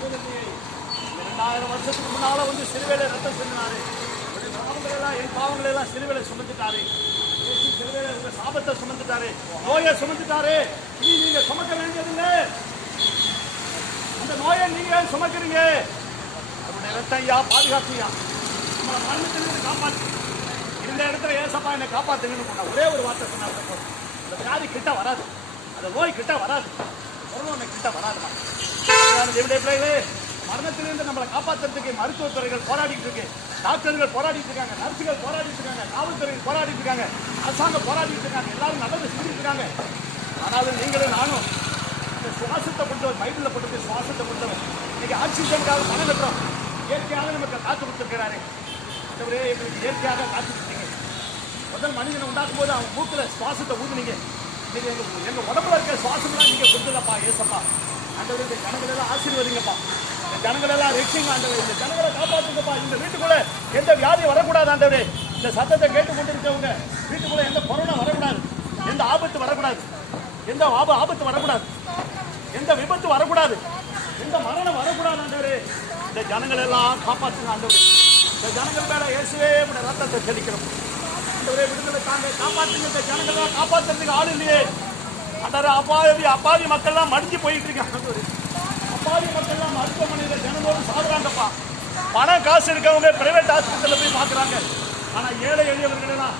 சகோதரியை 2000 வருஷத்துக்கு முன்னால வந்து சிலுவையில ரத்தம் சிந்தினாரு. என் பாவங்களை எல்லாம் சிலுவையில சுமந்துட்டாரு. சிலுவையில உங்க சாபத்தை சுமந்துட்டாரு, நோயை சுமந்துட்டாரு. இனி நீங்க சுமக்க வேண்டியதில்லை. அந்த நோயை நீங்க சுமக்கிறீங்க. அவருடைய ரத்தம் ஐயா பாதுகாத்தியா நம்மளை மரணத்திலிருந்து காப்பாற்று. இந்த இடத்துல ஏசப்பா என்னை காப்பாத்துங்கன்னு சொன்ன ஒரே ஒரு வார்த்தை சொன்னாங்க. அந்த வியாதி கிட்ட வராது, அந்த நோய் கிட்ட வராது, கொரோனா கிட்ட வராதுமா. மரணத்திலிருந்து நம்மளை காப்பாற்றுறதுக்கு மருத்துவத்துறைகள் போராடிட்டு இருக்கு, டாக்டர்கள் போராடிட்டு இருக்காங்க, நர்சுகள் போராடிட்டு இருக்காங்க, காவல்துறைகள் போராடிட்டு இருக்காங்க, அரசாங்கம் போராடிட்டு இருக்காங்க, எல்லாரும் நல்லது செஞ்சுட்டு இருக்காங்க. ஆனாலும் நீங்களும் நானும் இந்த சுவாசத்தை கொடுத்தவர், பைபிளில் போட்டு சுவாசத்தை கொடுத்தவர். இன்னைக்கு ஆக்சிஜனுக்காக பணம் கட்டுறோம். இயற்கையாக நமக்கு காத்து கொடுத்துருக்கிறாரு. ஆண்டவரே எங்களுக்கு இயற்கையாக காத்து கொடுத்தீங்க. முதல் மனிதனை உண்டாக்கும் போது அவன் மூக்கில் சுவாசத்தை ஊதுனீங்க. இன்னைக்கு எங்கள் உடம்புல இருக்க சுவாசம்லாம் நீங்கள் கொடுத்துலப்பா ஏசப்பா. ஆண்டவரே இந்த ஜனங்கள் எல்லாம் ஆசீர்வதிங்கப்பா. இந்த ஜனங்கள் எல்லாம் ரட்சிங்க ஆண்டவரே. இந்த ஜனங்களை காப்பாற்றுங்கப்பா. இந்த வீட்டுக்குள்ள எந்த வியாதி வரக்கூடாது ஆண்டவரே. இந்த சத்தத்தை கேட்டுக்கொண்டு இருக்கவங்க வீட்டுக்குள்ள எந்த கொரோனா வரக்கூடாது, எந்த ஆபத்து வரக்கூடாது, எந்த ஆபத்து வரக்கூடாது, எந்த விபத்து வரக்கூடாது, எந்த மரணம் வரக்கூடாது ஆண்டவரே. இந்த ஜனங்கள் எல்லாம் காப்பாற்றுங்க ஆண்டவரே. இந்த ஜனங்கள் மேல இயேசுவே உடைய ரத்தத்தை தெளிக்கிறோம் ஆண்டவரே. விடுதலை தாங்க, காப்பாற்றுங்க. இந்த ஜனங்கள் எல்லாம் காப்பாற்றுறதுக்கு ஆள் இல்லையே ஆண்டவரே. அப்பாவி மக்கள்லாம் மடிஞ்சு போயிட்டு இருக்காங்க. அப்பாவி மக்கள்லாம் மருத்துவமனையில் ஜனங்களோடு சாகுறாங்கப்பா. பணம் காசு இருக்கவங்க பிரைவேட் ஹாஸ்பிட்டலில் போய் பார்க்குறாங்க. ஆனால் ஏழை எளியவர்கள் எல்லாம்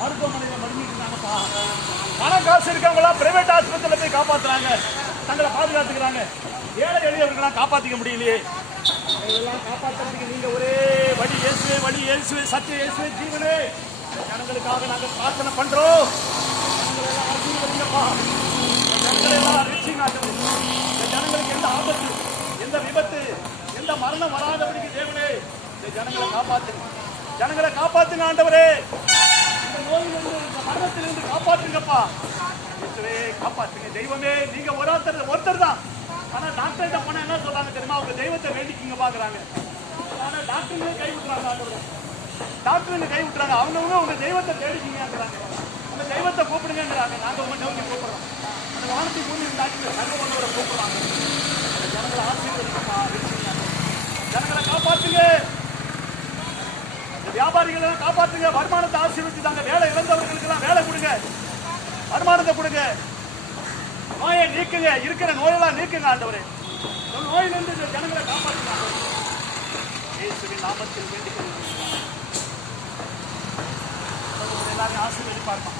மருத்துவமனையில் மடிஞ்சிட்டு இருக்காங்கப்பா. பணம் காசு இருக்கவங்களாம் பிரைவேட் ஆஸ்பத்திரியில் போய் காப்பாற்றுறாங்க, தங்களை பாதுகாத்துக்கிறாங்க. ஏழை எளியவர்களாம் காப்பாற்றிக்க முடியலையே. இதெல்லாம் காப்பாற்றுறதுக்கு நீங்க ஒரே வழி இயேசுவே, வழி இயேசுவே, சத்திய இயேசுவே, ஜீவனே. ஜனங்களுக்காக நாங்கள் பிரார்த்தனை பண்றோம். ஜனங்களை எல்லாம் ஆசீர்வதிங்கப்பா. ஜனங்களை எல்லாம் ரட்சிங்க. இந்த ஜனங்களுக்கு எந்த ஆபத்து, எந்த விபத்து, எந்த மரணம் வராதபடிக்கு தேவனே இந்த ஜனங்களை காப்பாற்றுங்க. ஜனங்களை காப்பாற்றுங்க ஆண்டவரே. இந்த நோயிலிருந்து, இந்த மரணத்திலிருந்து காப்பாற்றுங்கப்பா. இயேசுவே காப்பாற்றுங்க. தெய்வமே நீங்க ஒருத்தர் தான். ஆனா டாக்டர்கிட்ட போனா என்ன சொல்றாங்க தெரியுமா? அவங்க தெய்வத்தை வேண்டிக்கிங்க பாக்குறாங்க. ஆனா டாக்டர்களே கை விட்டுறாங்க ஆண்டவரே. டாக்டருங்க கை விட்டுறாங்க. அவங்கவுங்க உங்க தெய்வத்தை தேடிக்கிங்கிறாங்க. உங்க தெய்வத்தை கூப்பிடுங்கிறாங்க. நாங்க உங்க நோக்கி கூப்பிடுறோம். அந்த வானத்தை பூமி டாக்டர் சர்வ பண்ணவரை கூப்பிடுறாங்க. ஜனங்களை ஆசீர்வதிங்கப்பா. ஜனங்களை காப்பாத்துங்க. வியாபாரிகளை காப்பாத்துங்க. வருமானத்தை ஆசீர்வதித்தாங்க. வேலை இழந்தவர்களுக்கு எல்லாம் வேலை கொடுங்க, வருமானத்தை கொடுங்க. நோயை நீக்குங்க. இருக்கிற நோயெல்லாம் நீக்குங்க ஆண்டவரே. நோயிலிருந்து இந்த ஜனங்களை காப்பாற்றுங்க. இயேசுவின் நாமத்தில் வேண்டிக் கொள்கிறேன். எல்லாரையும் ஆசீர்வதிப்பார்மா.